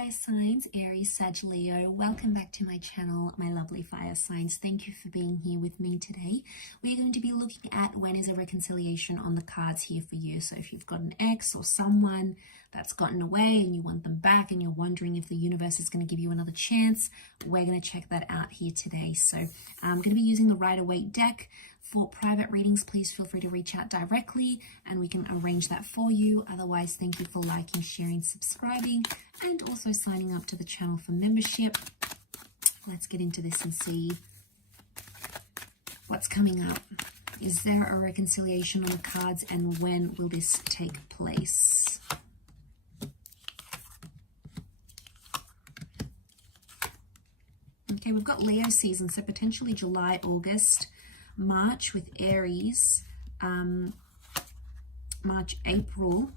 fire signs, Aries, Sag, Leo. Welcome back to my channel, my lovely fire signs. Thank you for being here with me today. We're going to be looking at when is a reconciliation on the cards here for you. So if you've got an ex or someone that's gotten away and you want them back and you're wondering if the universe is going to give you another chance, we're going to check that out here today. So I'm going to be using the Rider-Waite deck. For private readings, please feel free to reach out directly and we can arrange that for you. Otherwise, thank you for liking, sharing, subscribing, and also signing up to the channel for membership. Let's get into this and see what's coming up. Is there a reconciliation on the cards, and when will this take place? Okay, we've got Leo season, so potentially July, August, March with Aries, March, April.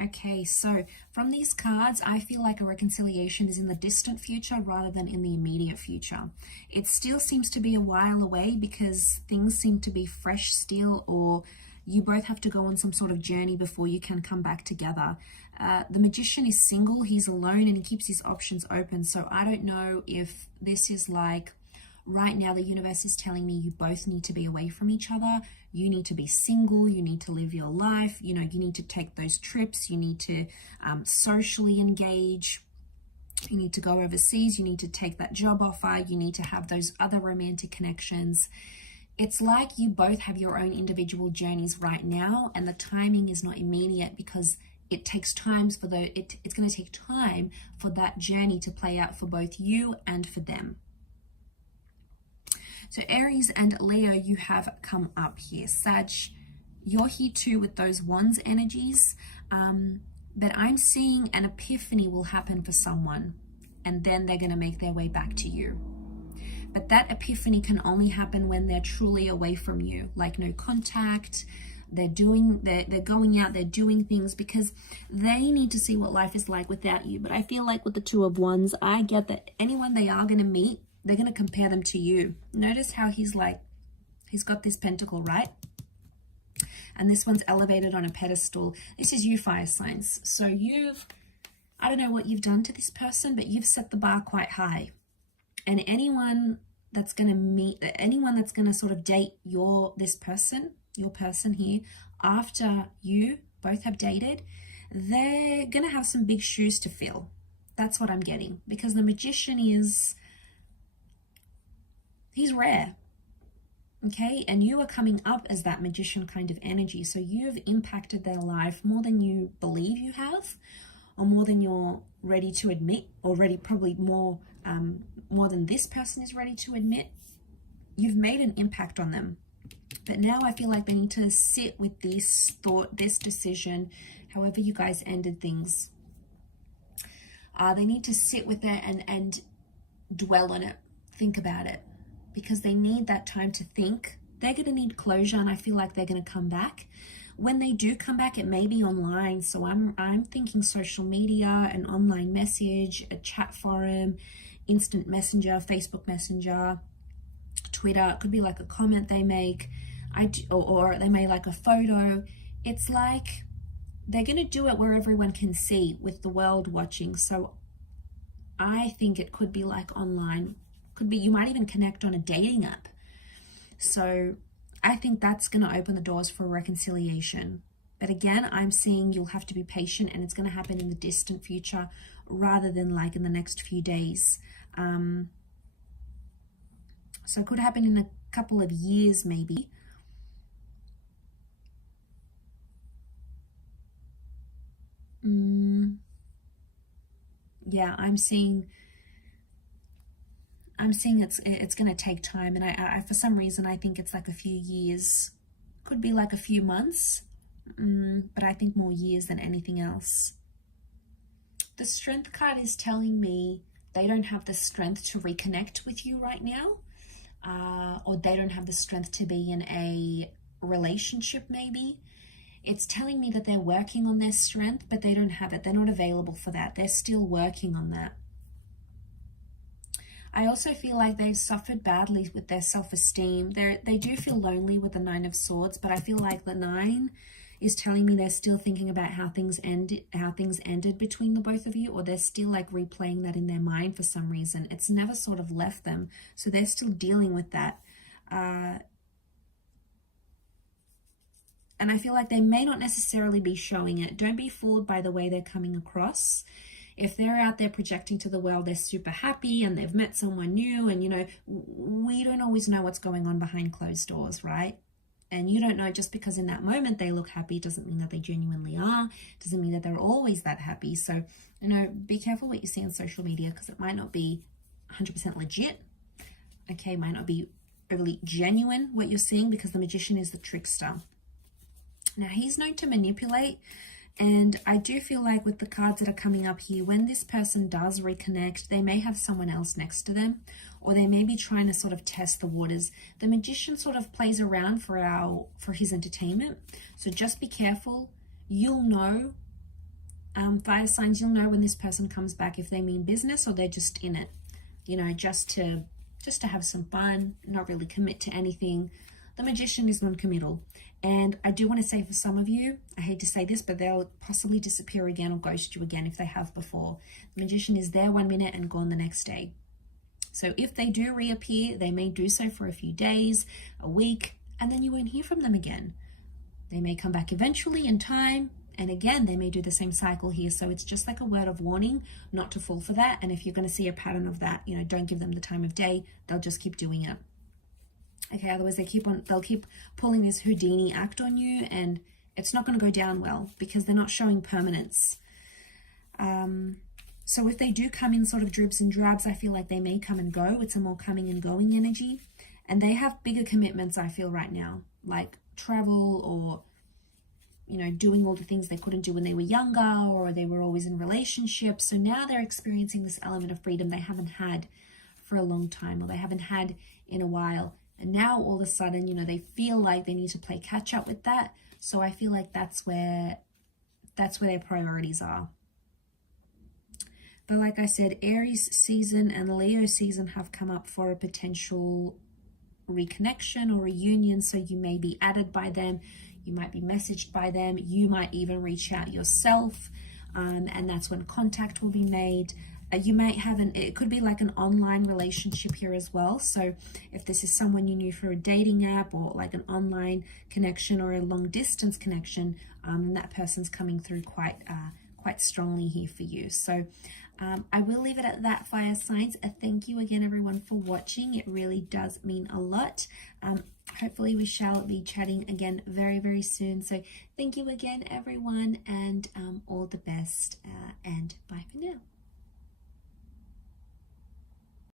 Okay, so from these cards, I feel like a reconciliation is in the distant future rather than in the immediate future. It still seems to be a while away because things seem to be fresh still, or you both have to go on some sort of journey before you can come back together. The Magician is single, he's alone, and he keeps his options open. So I don't know if this is like, right now the universe is telling me you both need to be away from each other. You need to be single, you need to live your life, you know, you need to take those trips, you need to socially engage, you need to go overseas, you need to take that job offer, you need to have those other romantic connections. It's like you both have your own individual journeys right now, and the timing is not immediate because it takes time for it's going to take time for that journey to play out for both you and for them. So Aries and Leo, you have come up here. Sag, you're here too with those wands energies. But I'm seeing an epiphany will happen for someone, and then they're going to make their way back to you. But that epiphany can only happen when they're truly away from you, like no contact. They're going out, they're doing things because they need to see what life is like without you. But I feel like with the Two of Wands, I get that anyone they are going to meet, they're going to compare them to you. Notice how he's got this pentacle, right? And this one's elevated on a pedestal. This is you, fire signs. So I don't know what you've done to this person, but you've set the bar quite high. And anyone that's going to sort of date your person here, after you both have dated, they're going to have some big shoes to fill. That's what I'm getting. Because the Magician he's rare, okay? And you are coming up as that Magician kind of energy. So you've impacted their life more than you believe you have, or more than you're ready to admit, or probably more than this person is ready to admit. You've made an impact on them. But now I feel like they need to sit with this thought, this decision, however you guys ended things. They need to sit with it and dwell on it, think about it. Because they need that time to think. They're going to need closure, and I feel like they're going to come back. When they do come back, it may be online. So I'm thinking social media, an online message, a chat forum, instant messenger, Facebook Messenger, Twitter. It could be like a comment they make, or they may like a photo. It's like they're going to do it where everyone can see, with the world watching. So I think it could be like online. Could be, you might even connect on a dating app. So I think that's going to open the doors for a reconciliation. But again, I'm seeing you'll have to be patient, and it's going to happen in the distant future rather than like in the next few days. So it could happen in a couple of years maybe. Yeah, I'm seeing it's going to take time, and I for some reason I think it's like a few years. Could be like a few months, but I think more years than anything else. The Strength card is telling me they don't have the strength to reconnect with you right now, or they don't have the strength to be in a relationship maybe. It's telling me that they're working on their strength, but they don't have it. They're not available for that. They're still working on that. I also feel like they've suffered badly with their self-esteem. They do feel lonely with the Nine of Swords, but I feel like the Nine is telling me they're still thinking about how things ended between the both of you, or they're still like replaying that in their mind for some reason. It's never sort of left them, so they're still dealing with that. And I feel like they may not necessarily be showing it. Don't be fooled by the way they're coming across. If they're out there projecting to the world they're super happy and they've met someone new, and you know, we don't always know what's going on behind closed doors, right? And you don't know, just because in that moment they look happy doesn't mean that they genuinely are, doesn't mean that they're always that happy. So, you know, be careful what you see on social media, because it might not be 100% legit, okay? Might not be overly genuine what you're seeing, because the Magician is the trickster. Now, he's known to manipulate, and I do feel like with the cards that are coming up here, when this person does reconnect, they may have someone else next to them, or they may be trying to sort of test the waters. The Magician sort of plays around for his entertainment, so just be careful. You'll know, fire signs, you'll know when this person comes back, if they mean business or they're just in it, you know, just to have some fun, not really commit to anything. The Magician is non-committal. And I do want to say, for some of you, I hate to say this, but they'll possibly disappear again or ghost you again if they have before. The Magician is there 1 minute and gone the next day. So if they do reappear, they may do so for a few days, a week, and then you won't hear from them again. They may come back eventually in time, and again, they may do the same cycle here. So it's just like a word of warning not to fall for that. And if you're going to see a pattern of that, you know, don't give them the time of day. They'll just keep doing it. Okay, otherwise they'll keep pulling this Houdini act on you, and it's not going to go down well, because they're not showing permanence. So if they do come in sort of dribs and drabs, I feel like they may come and go. It's a more coming and going energy. And they have bigger commitments, I feel, right now, like travel, or, you know, doing all the things they couldn't do when they were younger, or they were always in relationships. So now they're experiencing this element of freedom they haven't had for a long time, or they haven't had in a while. And now all of a sudden, you know, they feel like they need to play catch up with that. So I feel like that's where their priorities are. But like I said, Aries season and Leo season have come up for a potential reconnection or reunion. So you may be added by them. You might be messaged by them. You might even reach out yourself. And that's when contact will be made. You might have it could be like an online relationship here as well. So if this is someone you knew through a dating app, or like an online connection or a long distance connection, then that person's coming through quite strongly here for you. So I will leave it at that, fire signs. Thank you again, everyone, for watching. It really does mean a lot. Hopefully we shall be chatting again very, very soon. So thank you again, everyone, and all the best, and bye for now.